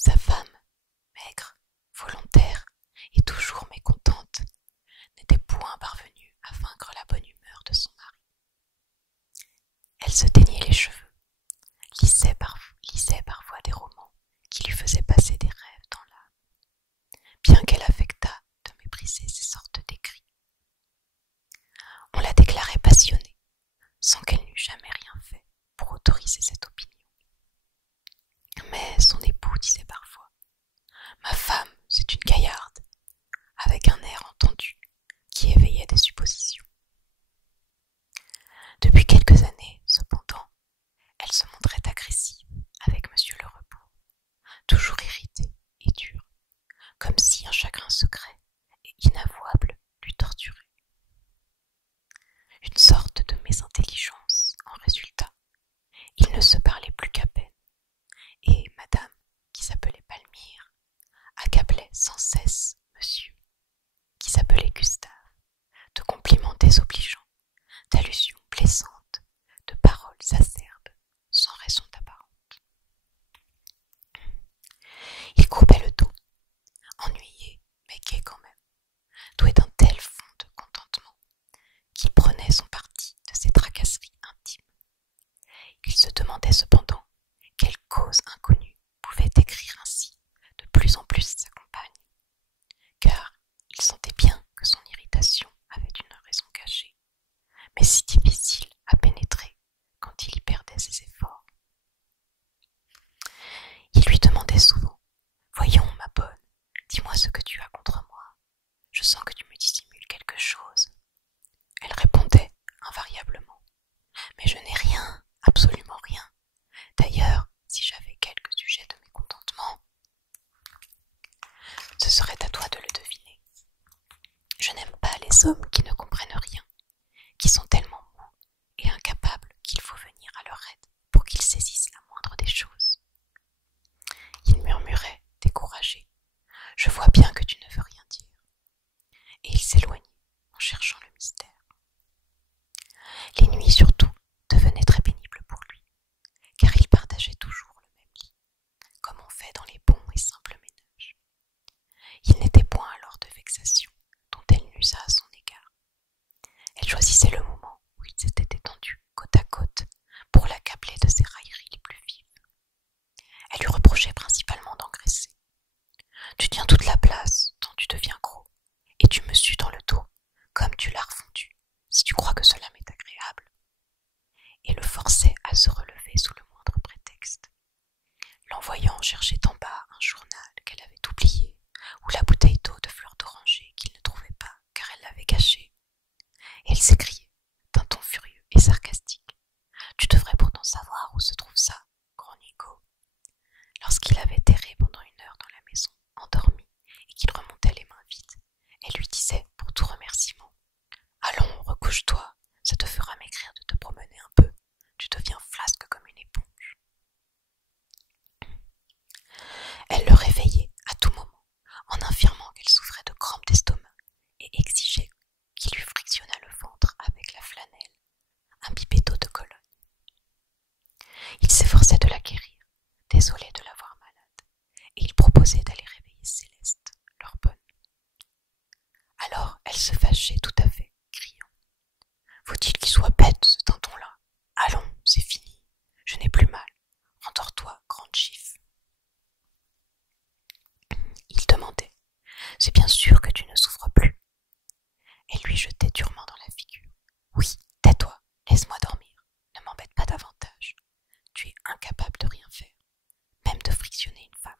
Sa femme, maigre, volontaire et toujours mécontente, n'était point parvenue à vaincre la bonne humeur de son mari. Elle se teignait les cheveux, lisait parfois des romans qui lui faisaient passer des rêves dans l'âme, bien qu'elle affectât de mépriser ces sortes d'écrits. On la déclarait passionnée, sans qu'elle n'eût jamais rien fait pour autoriser cette opinion. Mais son époux disait parfois « Ma femme, c'est une gaillarde », avec un air entendu qui éveillait des suppositions. Depuis quelques années, cependant, elle se montrait agressive avec monsieur Le Repos, toujours irritée et dure, comme si un chagrin secret et inavouable lui torturait. Une sorte de mésintelligence en résulta. Ils ne se parlaient plus qu'à peine, et madame, qui s'appelait Palmyre, accablait sans cesse monsieur, qui s'appelait Gustave, de compliments désobligeants, d'allusions blessantes, de paroles acerbes, sans raison apparente. Il courbait le dos, ennuyé, mais gai quand même, doué d'un tel fond de contentement, qu'il prenait son parti de ses tracasseries intimes. Il se demandait cependant quelle cause inconnue pouvait écrire ainsi de plus en plus sa compagne, car il sentait bien que son irritation avait une raison cachée, mais si difficile à pénétrer quand il y perdait ses efforts. Il lui demandait souvent « Voyons, ma bonne, dis-moi ce que tu as contre moi. Je sens que tu me dissimules quelque chose. » Elle répondait invariablement « Mais je n'ai rien, absolument rien. D'ailleurs, si j'avais quelque sujet de mécontentement, ce serait à toi de le deviner. Je n'aime pas les hommes qui ne comprennent rien, qui sont tellement mous et incapables qu'il faut venir à leur aide pour qu'ils saisissent la moindre des choses. » Il murmurait, découragé. « Je vois bien que tu ne veux rien dire. » Et il s'éloignait en cherchant le mystère. Les nuits surtout devenaient très pénibles pour lui, car il partageait toujours le même lit, comme on fait dans les bons et simples ménages. Il n'était point alors de vexation dont elle n'usât à son égard. Elle choisissait le moment où ils étaient étendus côte à côte pour l'accabler de ses railleries les plus vives. Elle lui reprochait principalement d'engraisser. « Tu tiens toute la place, tant tu deviens gros, et tu me sues dans le dos, comme tu l'as refondu, si tu crois que cela m'est agréable. » Et le forçait à se relever sous le moindre prétexte, l'envoyant chercher en bas un journal qu'elle avait oublié, ou la bouteille d'eau de fleurs d'oranger qu'il ne trouvait pas car elle l'avait cachée. Et elle s'écriait, d'un ton furieux et sarcastique. « Tu devrais pourtant savoir où se trouve ça, grand Nico. » Lorsqu'il avait erré pendant 1 heure dans la maison, endormi, et qu'il remontait les mains vides, elle lui disait, pour tout remerciement, « Allons, recouche-toi, ça te fera maigrir de te promener un peu, tu deviens flasque comme une éponge. » Elle le réveillait à tout moment, en affirmant qu'elle souffrait de crampes d'estomac, et exigeait qu'il lui frictionnât le ventre avec la flanelle, imbibée d'eau de Cologne. Il s'efforçait de la guérir, désolé de la voir malade, et il proposait d'aller réveiller Céleste, leur bonne. Alors elle se fâchait tout à fait, criant « Faut-il qu'il soit bête, ce tinton-là? Allons, c'est fini, je n'ai plus mal. Endors-toi, grande gifle. » Il demandait « C'est bien sûr que tu ne souffres plus ?» Elle lui jetait durement dans la figure « Oui, tais-toi, laisse-moi dormir, ne m'embête pas davantage. Tu es incapable de rien faire, même de frictionner une femme. »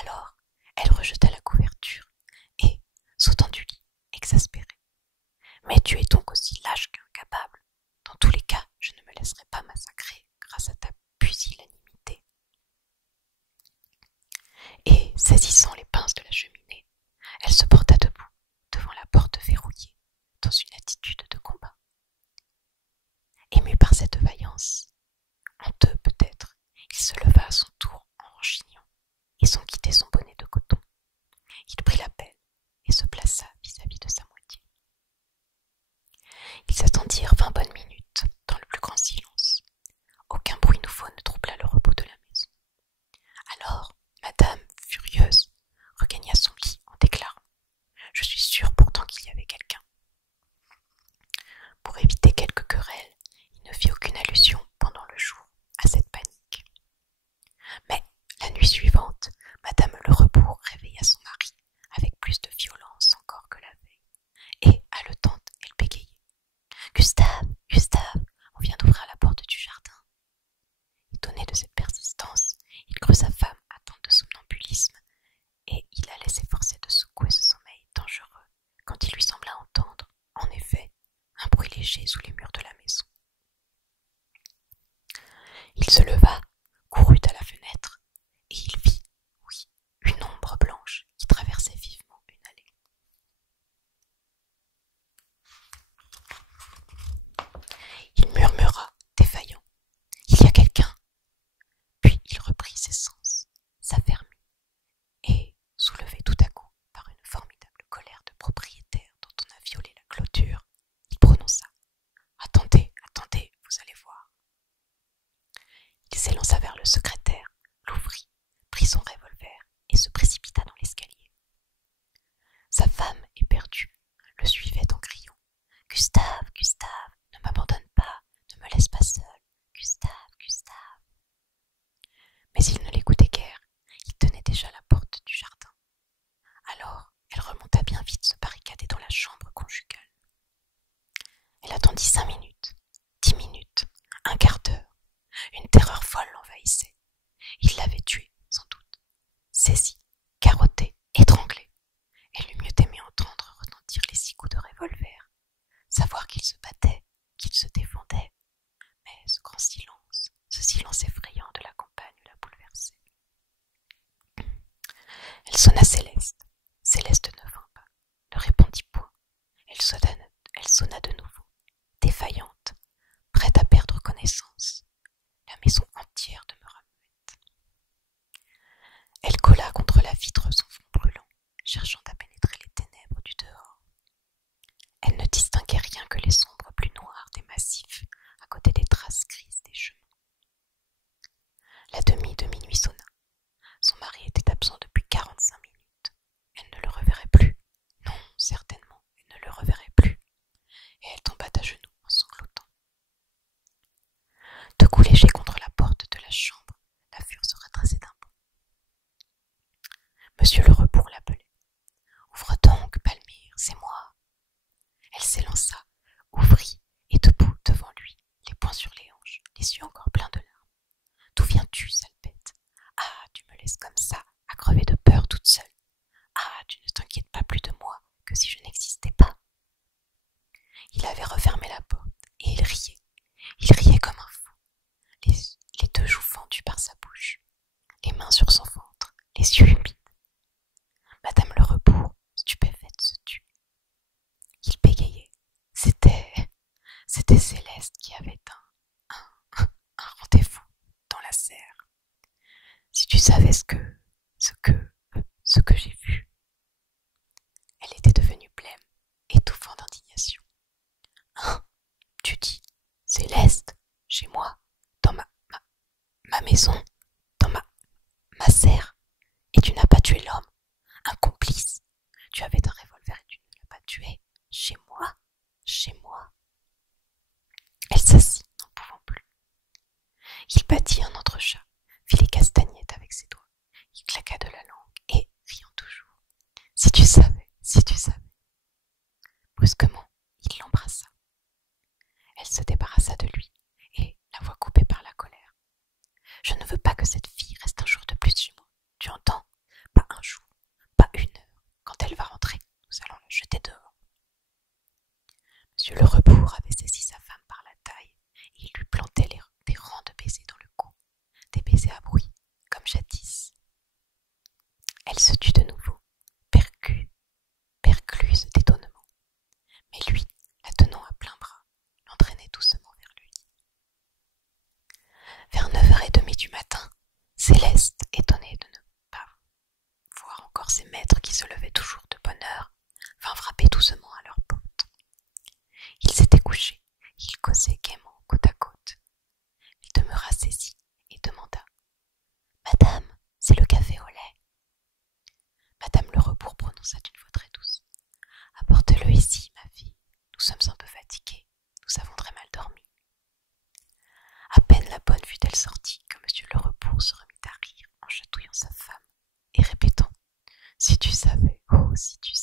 Alors, elle rejeta la couverture et, sautant du lit, exaspérée. Mais tu es donc aussi lâche qu'incapable. Dans tous les cas, je ne me laisserai pas massacrer grâce à ta pusillanimité. Et, saisissant les pinces de la cheminée, elle se porta debout, devant la porte verrouillée, dans une attitude de combat. Ému par cette vaillance, honteux peut-être, il se leva à son tour en rechignant, et sans quitter son bonnet de coton. Il prit la pelle et se plaça vis-à-vis de sa moitié. Ils attendirent 20 bonnes minutes dans le plus grand silence. Aucun bruit nouveau ne troubla le repos de la maison. Alors, madame, furieuse, regagna son lit en déclarant « Je suis sûre pourtant qu'il y avait quelqu'un. » Pour éviter quelque querelle, il ne fit aucune allusion pendant le jour à cette panique. Mais la nuit suivante, madame Le Rebours réveilla son mari avec plus de violence encore que la veille, et, haletante, elle bégayait. « Gustave, Gustave, on vient d'ouvrir la porte du jardin. » Étonné de cette persistance, il crut sa femme atteinte de somnambulisme, et il allait s'efforcer de secouer ce sommeil dangereux, quand il lui sembla entendre, en effet, un bruit léger sous les murs de la maison. Il se leva, courut à la fenêtre, et il vit, oui, une ombre blanche qui traversait vivement une allée. Il murmura, défaillant. « Il y a quelqu'un !» Puis il reprit ses sens, s'affermit, et, soulevé tout à coup par une formidable colère de propriétaire dont on a violé la clôture, il prononça « Attendez, attendez, vous allez voir. » Il s'élança vers le secrétaire, l'ouvrit, prit son revolver et se précipita dans l'escalier. Sa femme, éperdue, le suivait en criant « Gustave, Gustave, ne m'abandonne pas, ne me laisse pas seule, Gustave, Gustave. » Mais il ne l'écoutait guère, il tenait déjà la porte du jardin. Alors, elle remonta bien vite se barricader dans la chambre conjugale. Elle attendit 5 minutes, 10 minutes, un quart d'heure. Une terreur folle l'envahissait. Il l'avait tué, sans doute, saisi, carotté, étranglé. Elle eût mieux aimé entendre retentir les 6 coups de revolver, savoir qu'il se battait, qu'il se défendait. Mais ce grand silence, ce silence effrayant de la campagne la bouleversait. Elle sonna Céleste. Céleste ne vint pas, ne répondit point. Elle sonna de nouveau, défaillante, prête à perdre connaissance. La maison entière demeura muette. Elle colla contre la vitre son front brûlant, cherchant à pénétrer les ténèbres du dehors. Elle ne distinguait rien que les sombres plus noirs des massifs à côté des traces grises des chemins. La demie de minuit sonna. Son mari était absent depuis 45 minutes. Elle ne le reverrait plus. Non, certainement, elle ne le reverrait plus. Et elle tomba à genoux en sanglotant. De coups légers contre la porte de la chambre, la fure se redressait d'un bond. Monsieur Le Rebours l'appelait. « Ouvre donc, Palmyre, c'est moi. » Elle s'élança, ouvrit, et debout devant lui, les poings sur les hanches, les yeux encore pleins de larmes. « D'où viens-tu, sale bête? Ah, tu me laisses comme ça, à crever de peur toute seule. Ah, tu ne t'inquiètes pas plus de moi que si je n'existais pas. » Il avait refermé la porte, et il riait. Il riait comme un fou, les 2 joues fendues par sa bouche, les mains sur son ventre, les yeux humides. Madame Le Rebours, stupéfaite, se tut. Il bégayait. C'était Céleste qui avait un rendez-vous dans la serre. Si tu savais ce que j'ai vu. Elle était devenue blême, étouffant d'indignation. Hein? Tu dis, Céleste, chez moi, dans ma maison, dans ma serre, et tu n'as pas tué l'homme, un complice. Tu avais un revolver et tu ne l'as pas tué. Chez moi, chez moi. Elle s'assit, n'en pouvant plus. Il battit un entrechat, fit les castagnettes avec ses doigts. Il claqua de la langue et, riant toujours, « Si tu savais, si tu savais. » Brusquement, il l'embrassa. Elle se débarrassa de lui, et, la voix coupée par la colère. « Je ne veux pas que cette fille reste un jour de plus chez moi. Tu entends? Elle se tut de nouveau, percluse d'étonnement. Mais lui, la tenant à plein bras, l'entraînait doucement vers le lit. Vers 9h30 du matin, Céleste, étonnée de ne pas voir encore ses maîtres qui se levaient toujours de bonne heure, vint frapper doucement à leur porte. Ils s'étaient couchés, ils causaient gaiement côte à côte. Il demeura saisi et demanda « Madame, c'est le café au lait ?» Madame le Rebours prononça d'une voix très douce « Apporte-le ici, ma fille, nous sommes un peu fatigués, nous avons très mal dormi. » À peine la bonne fut-elle sortie que monsieur le Rebours se remit à rire en chatouillant sa femme et répétant « Si tu savais, oh, si tu